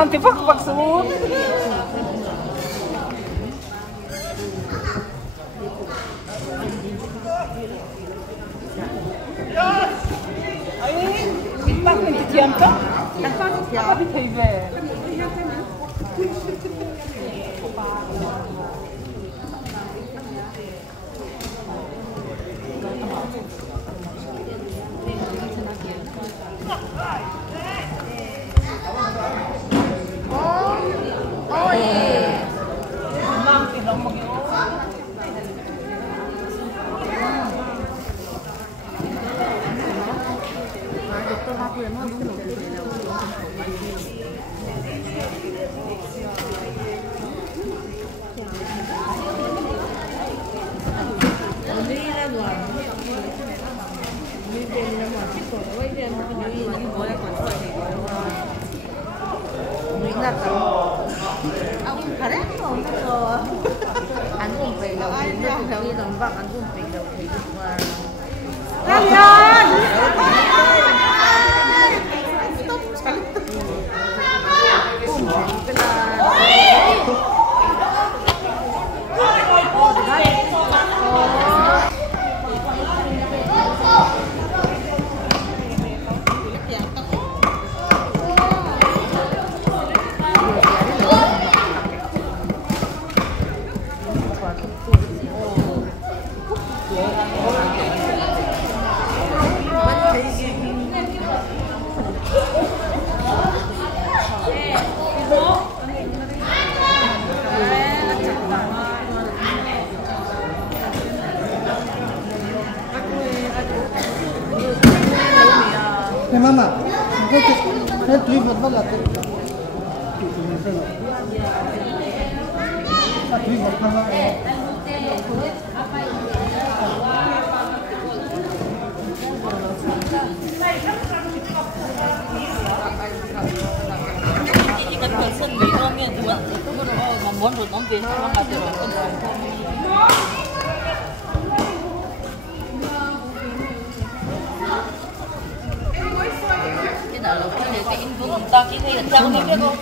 Kanti paksu. Ay, ipak ni tiyan ka? Apa di TV? 잘해? Ăn cùng về đầu thì nó cũng đi đồng bạc ăn cùng về đầu thì mà Mama, saya tuh buat lah tuh. Tuh buat mama. Ikan person bị ôm miệng thì bạn cứ mà muốn rồi tóm tiền cho nó được con rồi. Cái đó là cái info chúng ta cái này là trang cái biết không?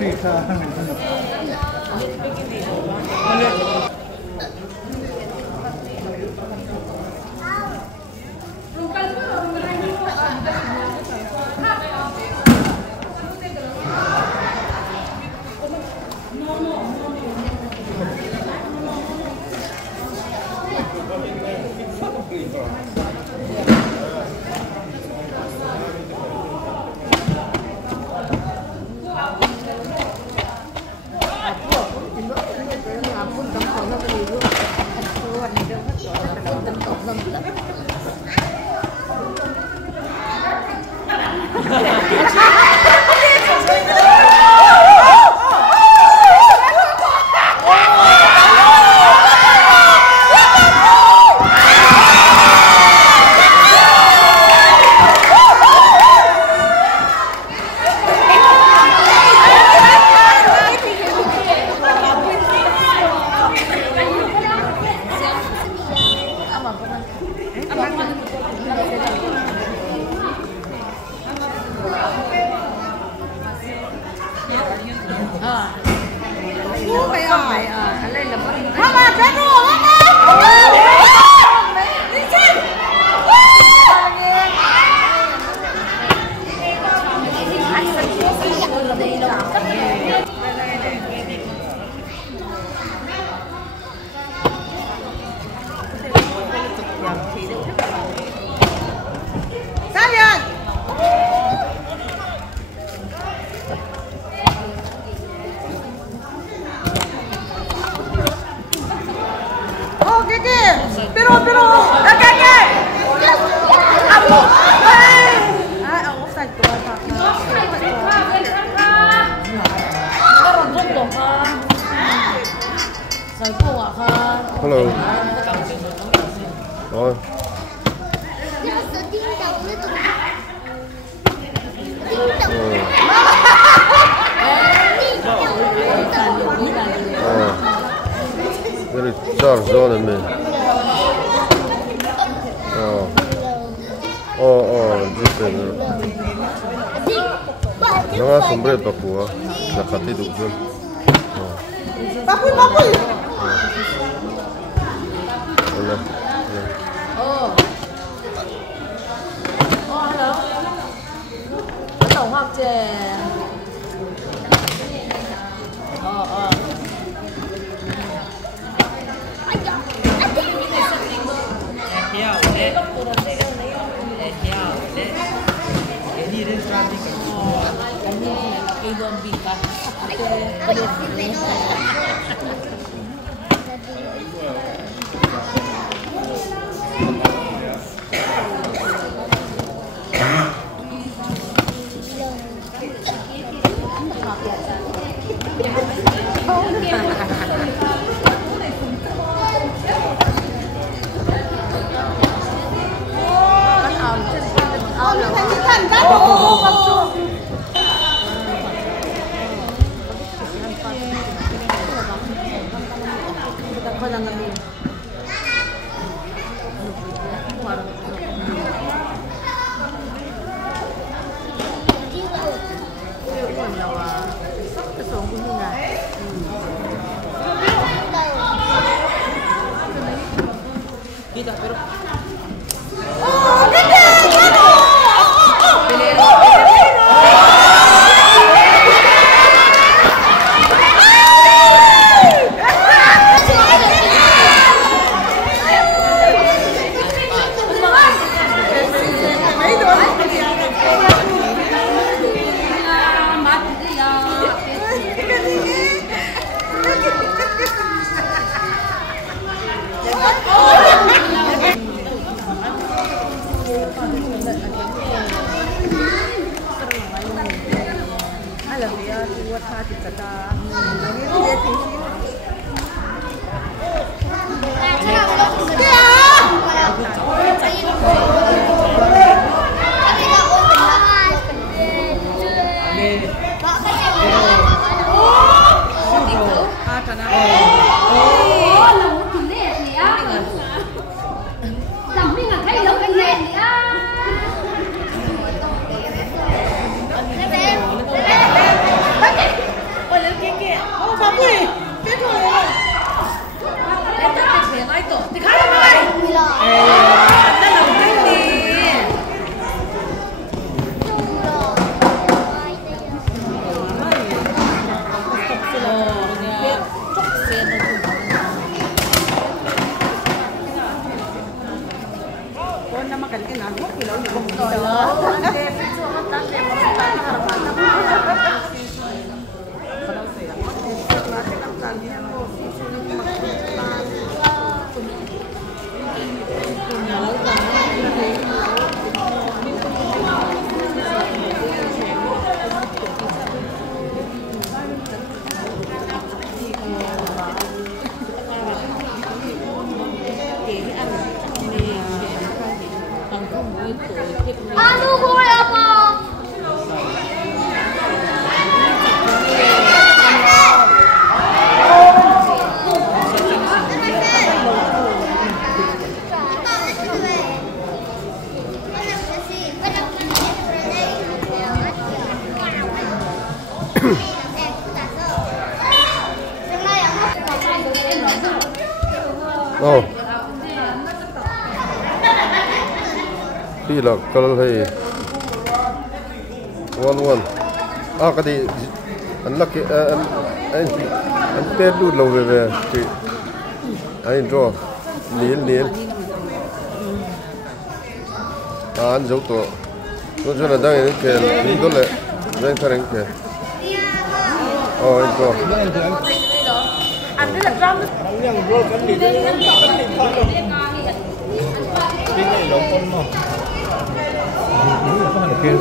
Afrika. Hello. Rồi. Very charged me. This Jangan sombre papua, nakati dugdun. Papuy, papuy. Wala. Hello. Bắt đầu học chè. Đi là color hay one cái gì anh lắc cái anh pet đút lâu về thì anh draw liền anh giấu tổ tôi cho là đang cái đi đó là đang thay cái anh draw anh rất là rong cái này lộn con mà cái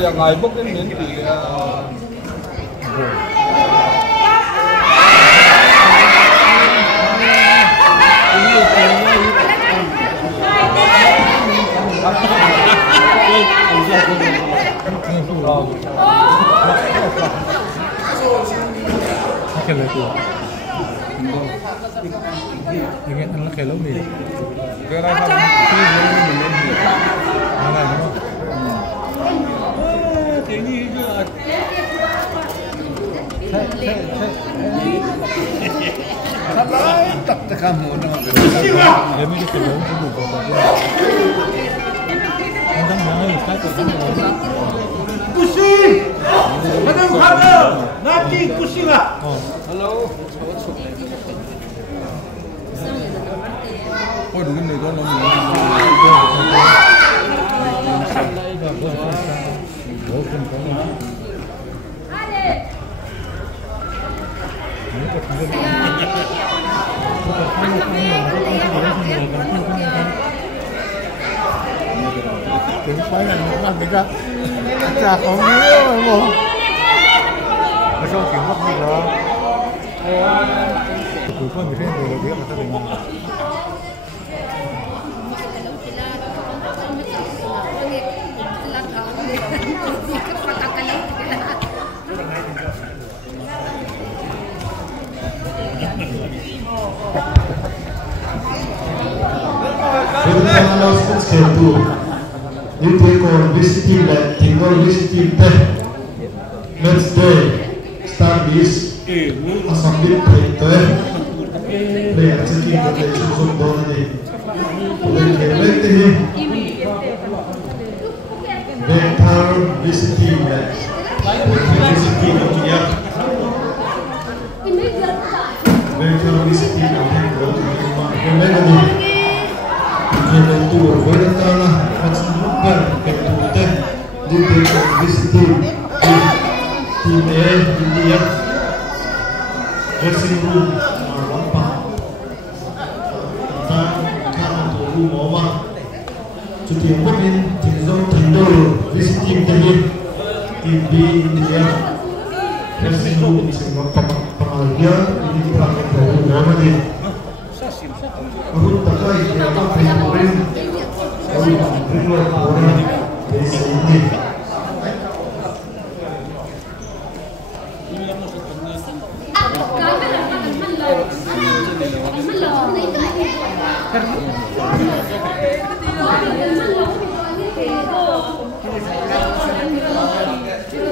giờ ngày bốc cái miếng thì cái này tuh ingin anak kalau ni gara apa sih ini mana ini juga sampai tak tekan mana dia ni kalau dulu orang mana kata kucing madam khabar nanti kucing lah halo oh đúng rồi con nó tiếng phái là nó làm cái chả có nghĩa mà nó cho tiếng mất gì đó cuối con thì thêm rồi biết là ta phải you take on visiting that tingle visiting that next day start this assembly printer play at city that they should go on it mental visiting that visiting of the mental visiting of the Jangan tur beritalah maksudkan ketujuh di visiting tim India dressing room nampak dan kalau tu mama cuti pun tidur visiting tadi tim India dressing room nampak pengajar ini pakai baju nama ni. Aku tak tahu apa perinturan orang dari sini.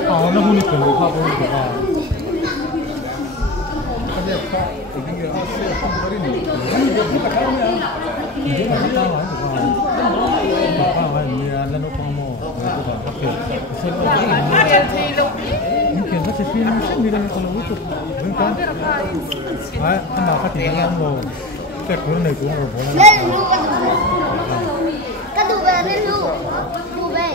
Oh, nó hôn cái lỗ hấp rồi à? Mungkin masih film sih dia kalau itu, bukan? Anak hati yang lo, cek dulu nih gua mau boleh. Kedua dulu, dua.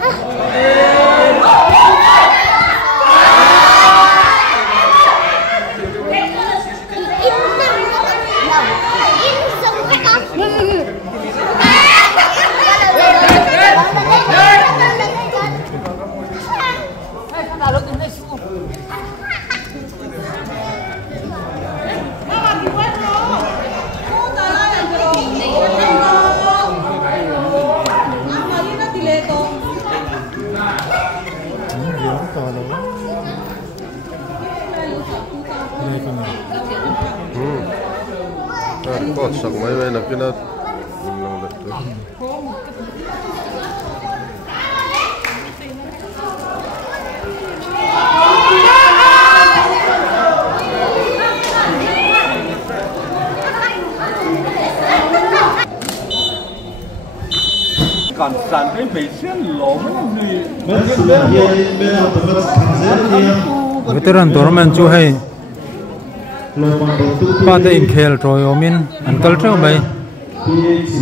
Hah? có sắc mấy mấy là cái nó còn sản cái bị xuyên lỗ gì veteran tournament chu hay pa te in khel troi omin an kal treu mai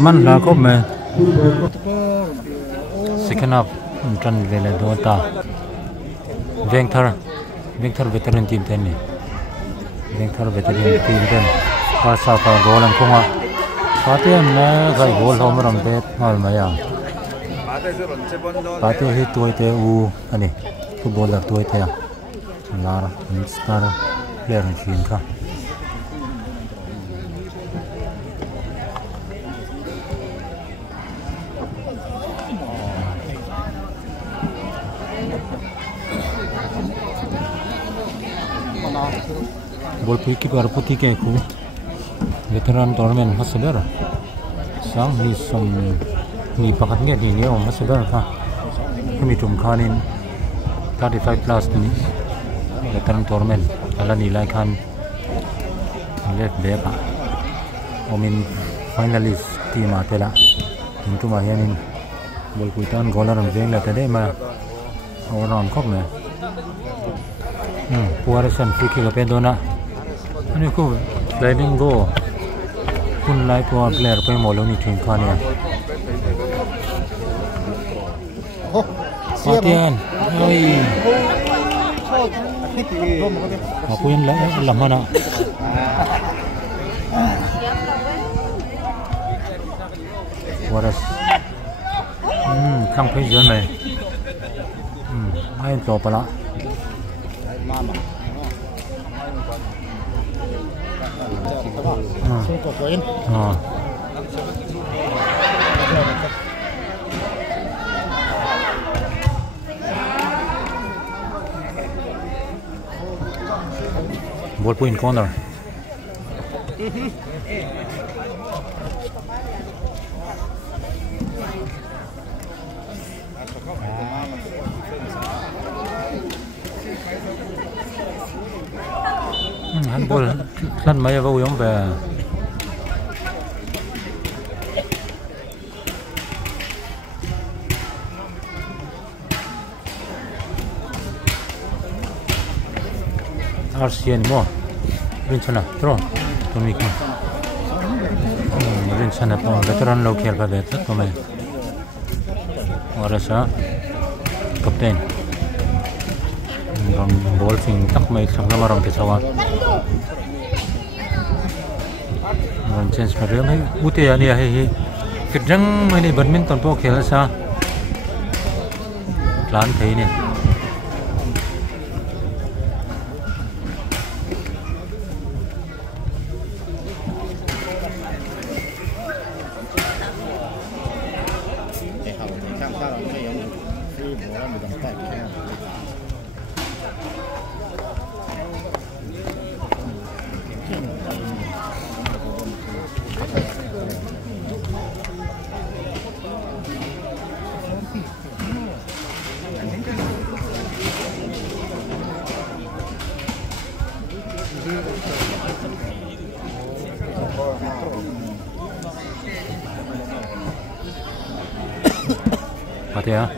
man la khop mai second half tran vele do ta vengthar veteran team ten ni vengthar veteran team ten pa sa ka goal an khonga pa te an na gai goal hom ram te mal mai ya pa te hi toi te u ani football la toi te lar star player chin ka bol keeper putih ke ku veteran tournament masaber sang ni som ni pakat nge ni neo masaber ka kami tum khanin 35 plus ni veteran tournament ala ni lai khan left back omin finalist team atela intu ma yanin bol kuitan goal ram jeng la tade ma orang khop me puarasan free kick pe dona ani ko sliding go kun lai ko player pe molo ni thin khania Patian oi aku yang lama nak waras kang pe jon mai ai to pala ball point corner handball lan mai vào yom về RCN mo Vincana tro Tommy King Vincana po veteran local pa vet to me ora sa kapten ron ball sing tak mai sak lamaram ke sawa ron change pa re mai ute ani a he kidang mai ni badminton po khela sa plan thei ne Patia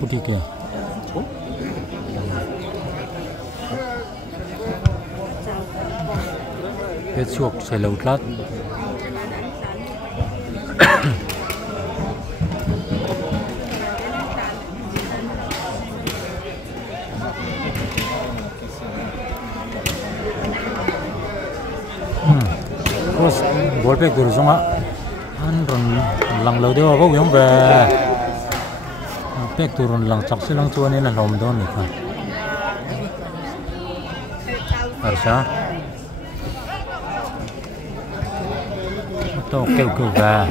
putih ke pet suok sai lo tlat ball back từ trong á anh còn lằng lâu đều có giống về back từ lằng chọc sẽ lằng chua nên là lồng đó này thôi Arsha to kêu kêu về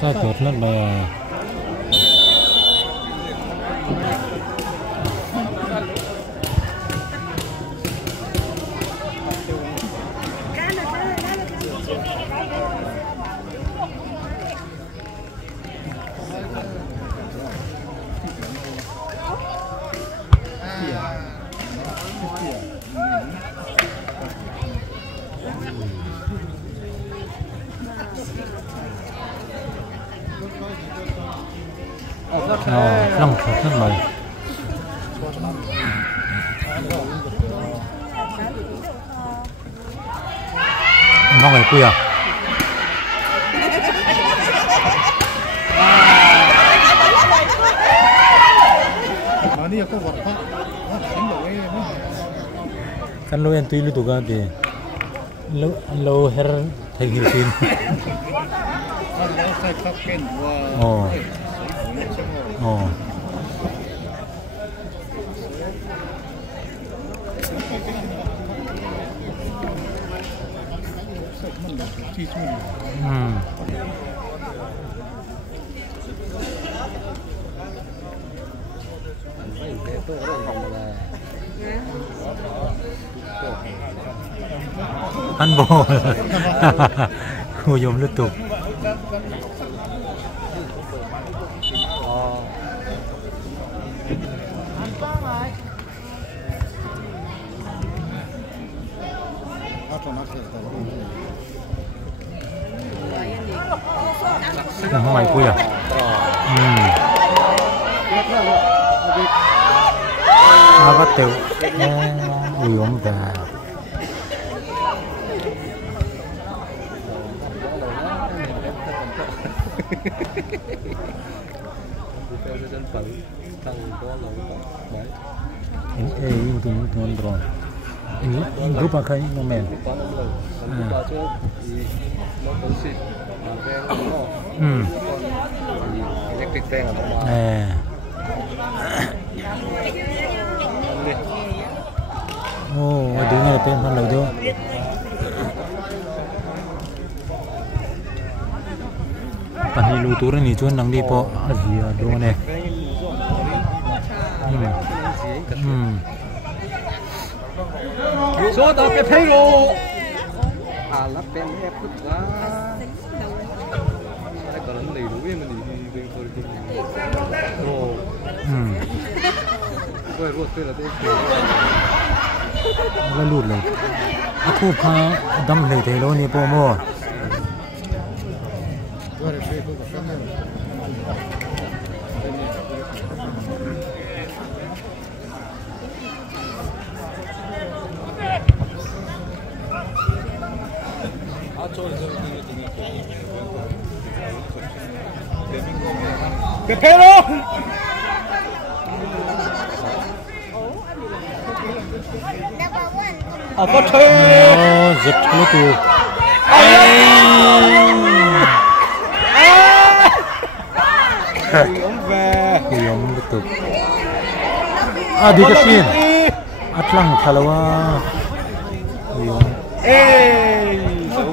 Sao tốt lắm bà. Long thật rất mời. Ngon này quy à? Kan lo yang tu ilu tu kan dia. Lo her thay hiu tin. Oh. Oh. Ăn bò. Khu dùng liên tục. Không mày quy à? Nó có tiểu ui ông ta. Ini tuh drone. Ini grup apa ini nomen? Electric tank atau apa? Oh, adanya tem hal itu. Panilu turun ni cuan nang di po Asia drone. Số tao cái thấy luôn. À lắp bên ép phút quá. Đây còn nó đầy đủ mình đi bên thôi thì. Ồ. Quay ruột tôi là tôi. Nó lụt rồi. Aku pha đâm lấy thế luôn đi po mo. Cái thế luôn. Có chơi. Giật lũ tù. Ông về. Ông betul. Di kesin. Atlang Kalawa.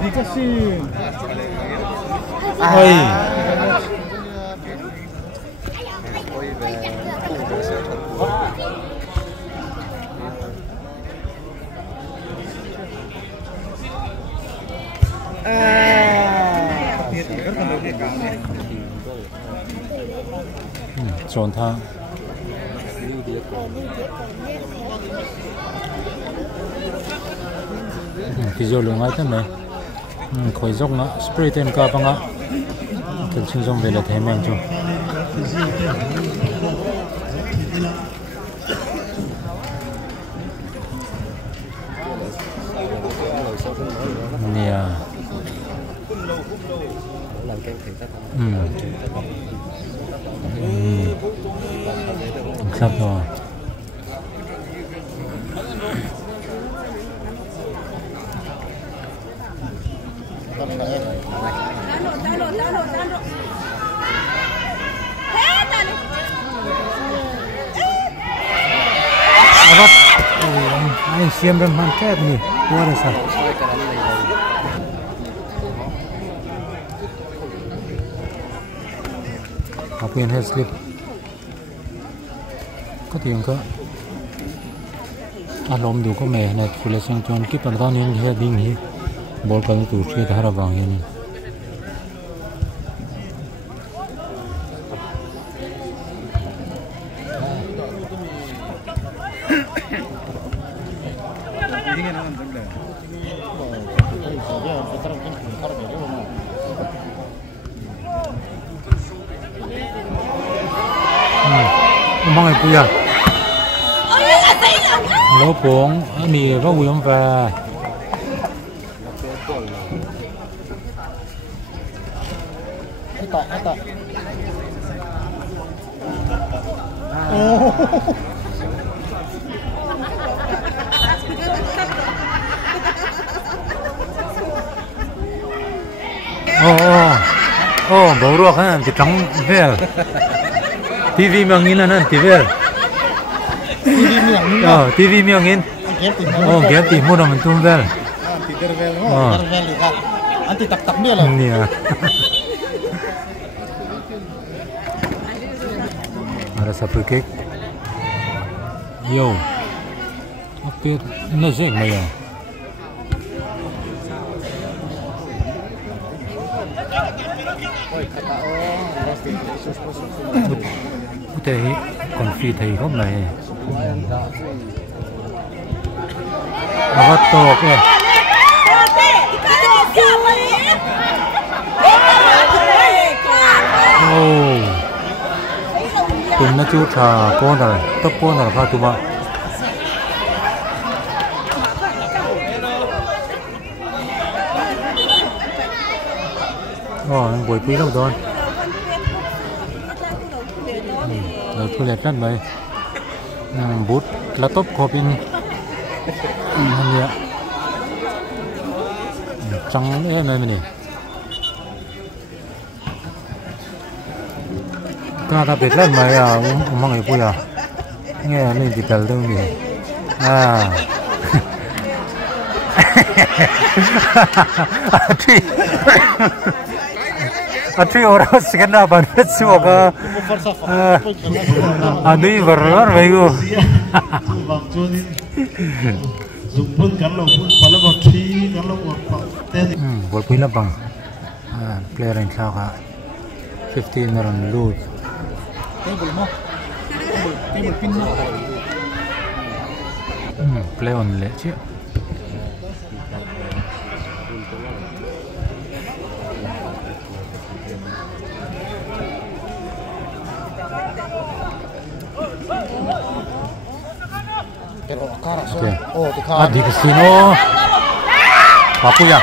Di kesin. Oi. Trốn thang. Video lượng ai thế này, khởi dốc ngã, spray tên ca băng ngã, thực sự dùng về là thế men chung. ครับพ่อAvat, ay siam dan mantap ni, luar biasa. Aku yang head slip. Có tiếng cơ. Alom du có mẹ này, phụ lệ sang chọn kí bản thân nên hết đinh hi. Bol cần tủ chia thà ra vàng hi. Mong ai puya. Lỗ bóng nì có mùi ấm và bầu ruột ha, thì trắng về TV 명인 하는 TV TV 명인 갭티 뭐라면 좀 vel anti tak dia lah iya ada satu cake yo oke nasi maya Udah konfit hay không này nó to kìa tụi nó chú trà con rồi tóc con rồi pha tụi bạn buổi quý đâu rồi thu lệ rất vậy bút laptop copy này trắng em này mình cái ta biết lên mày à mong người vui à nghe mình chỉ cần đâu nhỉ Atri orang sekarang apa nih semua ke? Aduh berluar bayu. Zumpun kalau pun pada waktu kalau waktu. Berpindah bang. Player yang siapa? 15 orang lose. Play on lecture. Di casino apa ya?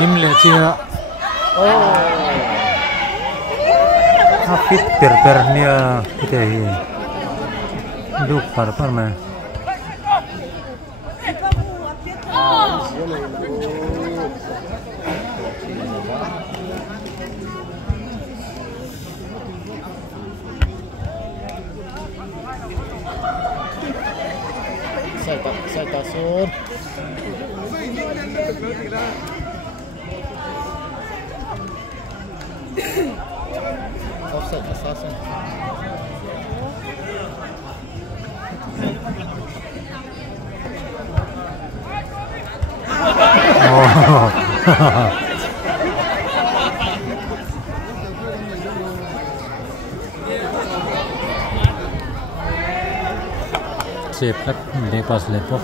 Himle cia. Hafid terpernya kita ini. Duk par mana? Saya tasur. Offset assassin. Cepat lepas lepok.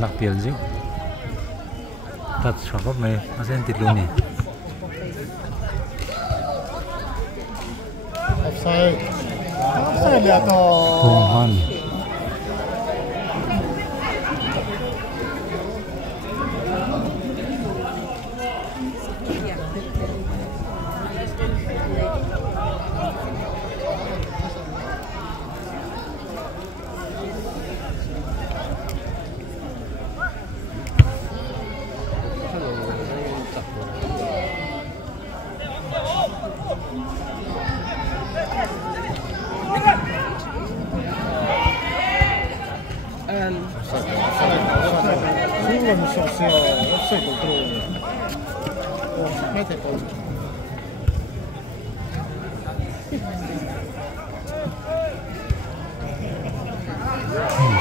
Nak piel sih. ตัดช็อตก็ไม่มาเส้นติดลูนี่ offside offside ya to พงฮันoffside control mete con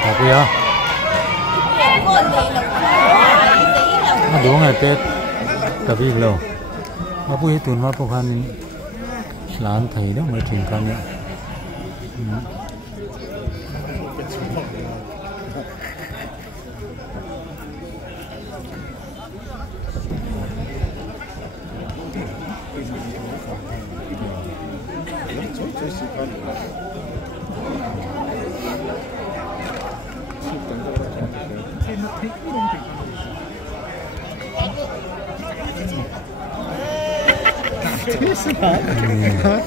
ตาปุยอ่ะมาดูไงเป็ดตะบีกเรามาปุยตุนมาพวกพันหลานไทยเนาะมาถึงกันเนี่ย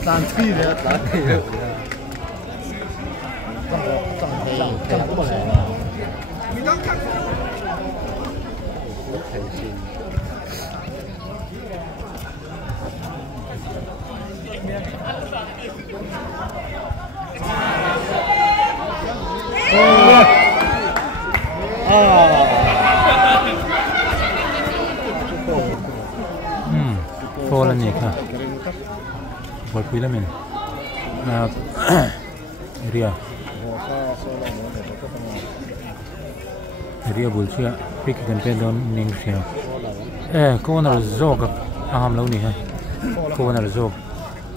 难踢的，难踢的。正不来。โฟล์นี่ค่ะบอลคุยแล้วมั้ยเรียบุลเชียพริกกันเป็นโดนนิ่งเชียวโคนารโซกับอาหามแล้วนี่ฮะโคนารโซ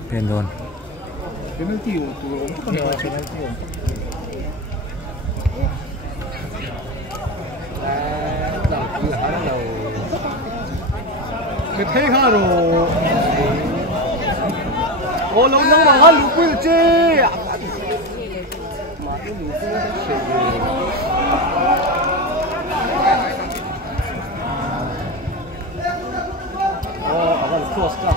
เป็นโดนcái thế ha rồi ô lâu lâu mà hắn lục quy chứ mà cái lục quy nó sẽ ô à vẫn cross cả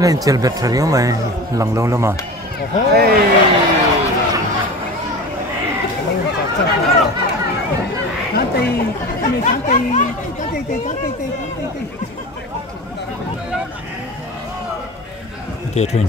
lên chèl bet rồi yếu mày lằng lâu lắm mà Dear twin.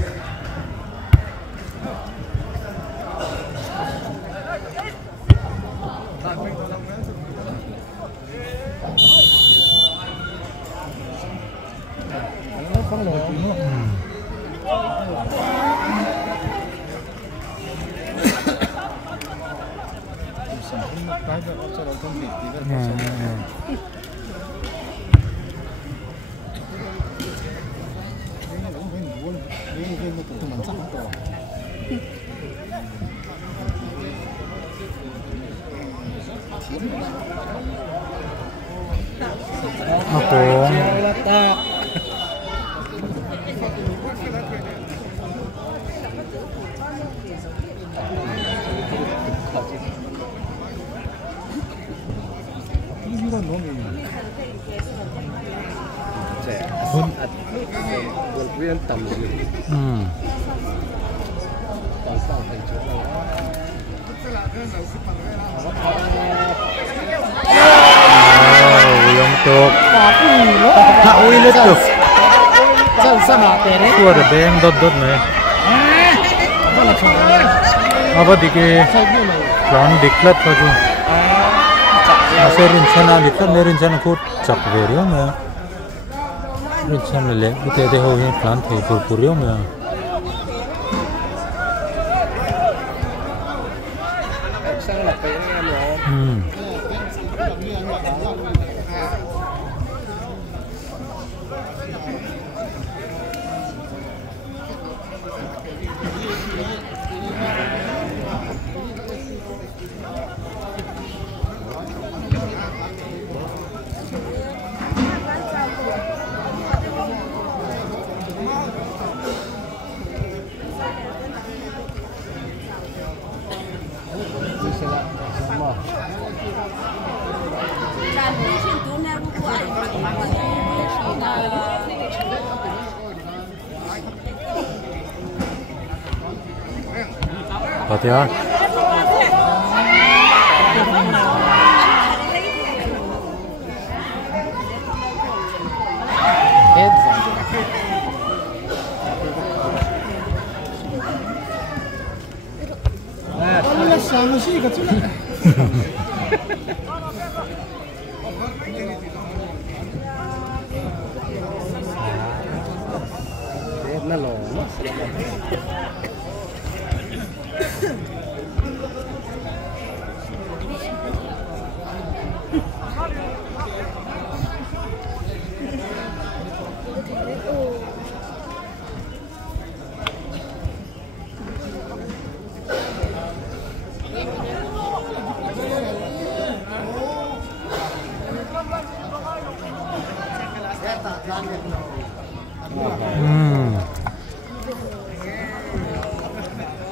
Tua ada beng dot nih. Apa dike? Plan diklat aja. Asal rencana diklat, nih rencana kut cak beriyo ya. Rencana le, itu ada hobi plan thai purpuriyo ya. Patia.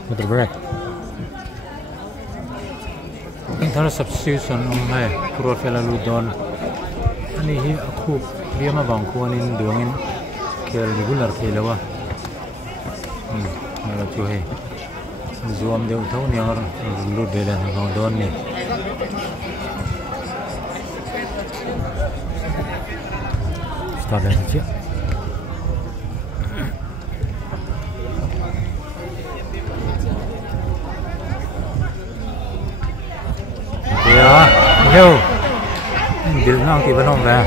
With the break. Intara substitution hai puro fela ludon ani hi aku dia ma bang ko anin dongin kel regular khelawa mara chu he zoom de uthau ni ar lu de la ha don ni start la chi ya hello bil nang ti banom la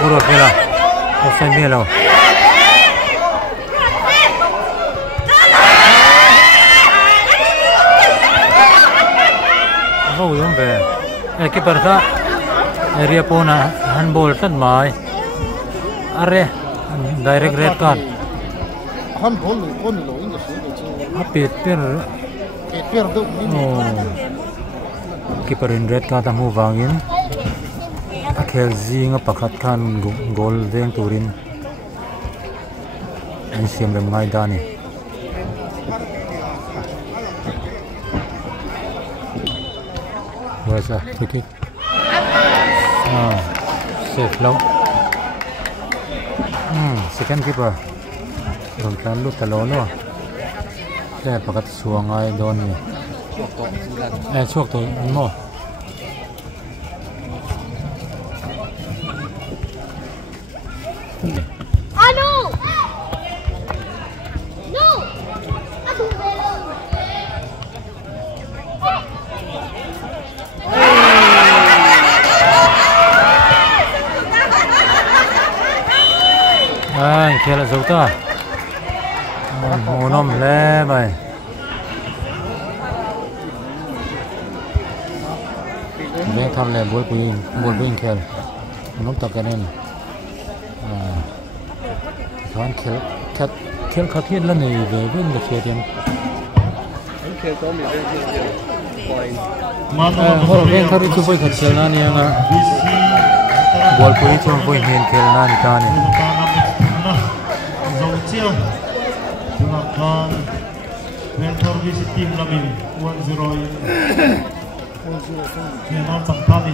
puro fela offside melo oh yom be keeper tha area pona handball tan mai are direct red card handball kon lo in the show apet per do keeper in red card amu wangin khel zinga pakhat khan goal veng turin an siam rem ngai dani wasa ticket safe low second keeper rom tan lu talo no te pakhat suangai don ni chuak to mo khela zauta monom le bai ve tham le bol puin khel monom takanen thon khel khathian la nei ve ben da khetiam khel to mi ve point hol ve thari chu poi khat chel na ni anga bol pui chon poi hen khel na ni ta ni Chiêu chúng ta còn mentor visit team Lamin 1-0 Việt Nam Sẵn Thami